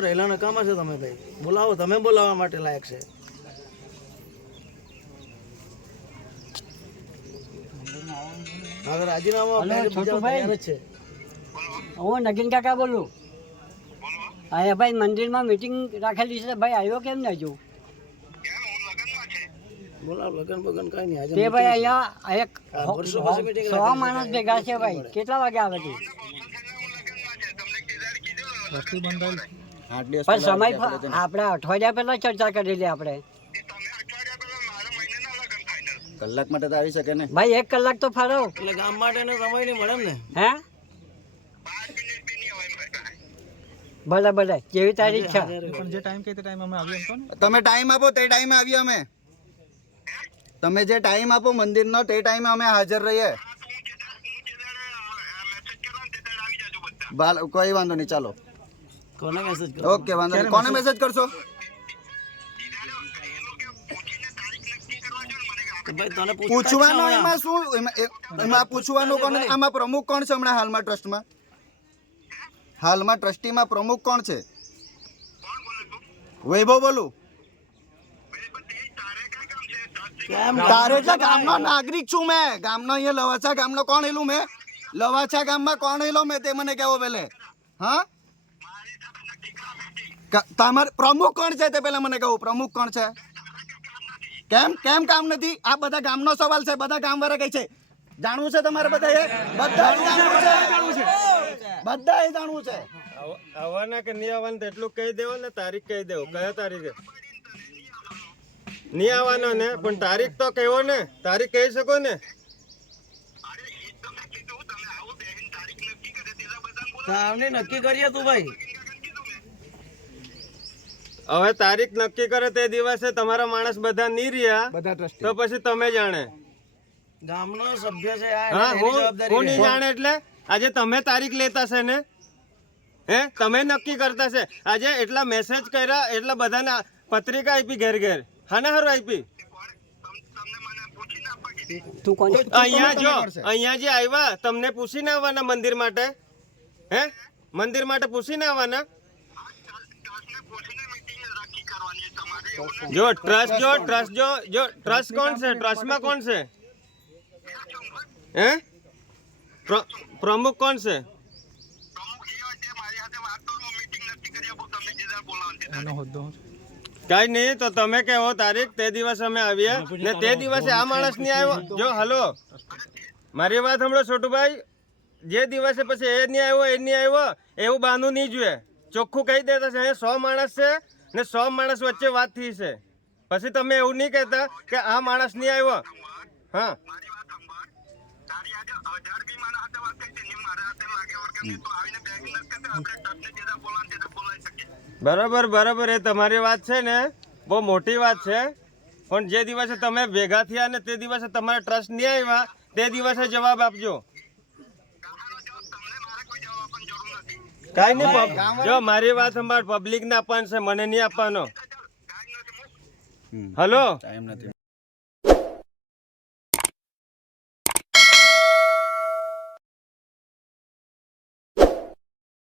રાજીનામું રહેલા નકામા છે તમે ભાઈ? બોલાવો તમે બોલાવવા માટે લાયક છે. હવે રાજીનામું આપણે બીજા છે. હું નગીન કાકા બોલું. હા ભાઈ મંદિરમાં મીટિંગ રાખેલી છે. ભાઈ આવ્યો કેમ ને હજુ? બોલાવ લગન બગન કઈ નહીં. તે ભાઈ અહીંયા એક સો માણસ ભેગા છે ભાઈ. કેટલા વાગે આવે છે? પણ સમય આપણે અઠવાડિયા પહેલા ચર્ચા કરેલી આપણે. કલાક માટે તો આવી શકે ને? ભાઈ એક કલાક તો ફાળો. એટલે ગામ માટે સમય નહીં મળે ને? હે? ભલે ભલે. જેવી તારીખ છે. તમે ટાઈમ આપો તે ટાઈમે આવીએ અમે. તમે જે ટાઈમ આપો મંદિરનો તે ટાઈમે અમે હાજર રહીએ. બાલ- કોઈ વાંધો નહીં ચાલો. કોને મેસેજ કરો ઓકે વાંધો નહીં. કોને મેસેજ કરશો? કે ભાઈ તને પૂછતા જ પૂછવાનું એમાં શું? એમાં પૂછવાનું કોને આમાં પ્રમુખ કોણ છે હમણાં હાલમાં ટ્રસ્ટમાં? હાલમાં ટ્રસ્ટીમાં પ્રમુખ કોણ છે? વૈભવ બોલું. કેમ તારે એટલે ગામનો નાગરિક છું મેં. ગામનો અહીંયા લવાછા ગામનો કોણ એલું મેં? લવાછા ગામમાં કોણ એલો મેં તે મને કેવો પેલે હા? તમાર પ્રમુખ કોણ છે તે પેલા મને કહું પ્રમુખ કોણ છે? કેમ કેમ કામ નથી? આ બધા ગામનો સવાલ છે બધા ગામ વાળા કઈ છે. જાણવું છે તમારે બધા બધા જાણવું છે. બધા જાણવું છે. આવવાના કે નહીં આવવાના તેટલું કહી દેવો ને તારીખ કહી દેવો. કયા તારીખે? નહીં આવવાનો ને પણ તારીખ તો કહેવો ને? તારીખ કહી શકો ને? નક્કી કરીએ તું ભાઈ. હવે તારીખ નક્કી કરે તે દિવસે તમારા માણસ બધા નહીં રહ્યા બધા ટ્રસ્ટી. તો પછી તમે જાણે. ગામનો સભ્ય છે હા હું હું. નહીં જાણે એટલે આજે તમે તારીખ લેતા છે ને? હે? તમે નક્કી કરતા છે. આજે એટલા મેસેજ કર્યા એટલા બધાને પત્રિકા આપી ઘેર ઘેર. હાના હારું આપી? તું કોણ અહીંયા જો અહીંયા જે આવ્યા તમને પૂછીને આવવાના મંદિર માટે? હે? મંદિર માટે પૂછીને આવવાના? જો ટ્રસ્ટ જો ટ્રસ્ટ જો જો ટ્રસ્ટ કોણ છે? ટ્રસ્ટમાં કોણ છે? હે? પ્રમુખ કોણ છે? કઈ નહીં તો તમે કેવો તારીખ તે દિવસ અમે આવ્યા ને તે દિવસે આ માણસ નહીં આવ્યો જો હલો. મારી વાત સાંભળો છોટુભાઈ. જે દિવસે પછી એ નહીં આવ્યો એ નહીં આવ્યો એવું બાંધવું નહીં જોઈએ ચોખ્ખું કહી દેતા છે અહીંયા સો માણસ છે. ને સો માણસ વચ્ચે વાત થઈ છે. પછી તમે એવું નહીં કહેતા કે આ માણસ નહીં આવ્યો. હા. બરાબર બરાબર. એ તમારી વાત છે ને. બહુ મોટી વાત છે. પણ જે દિવસે તમે ભેગા થયા ને તે દિવસે તમારા ટ્રસ્ટ નહીં આવ્યા તે દિવસે જવાબ આપજો. કાઈ નહીં પબ- જો મારી વાત સંભાળ પબ્લિક ને આપવાનું છે મને નહીં આપવાનો. હલો? ટાઈમ નથી.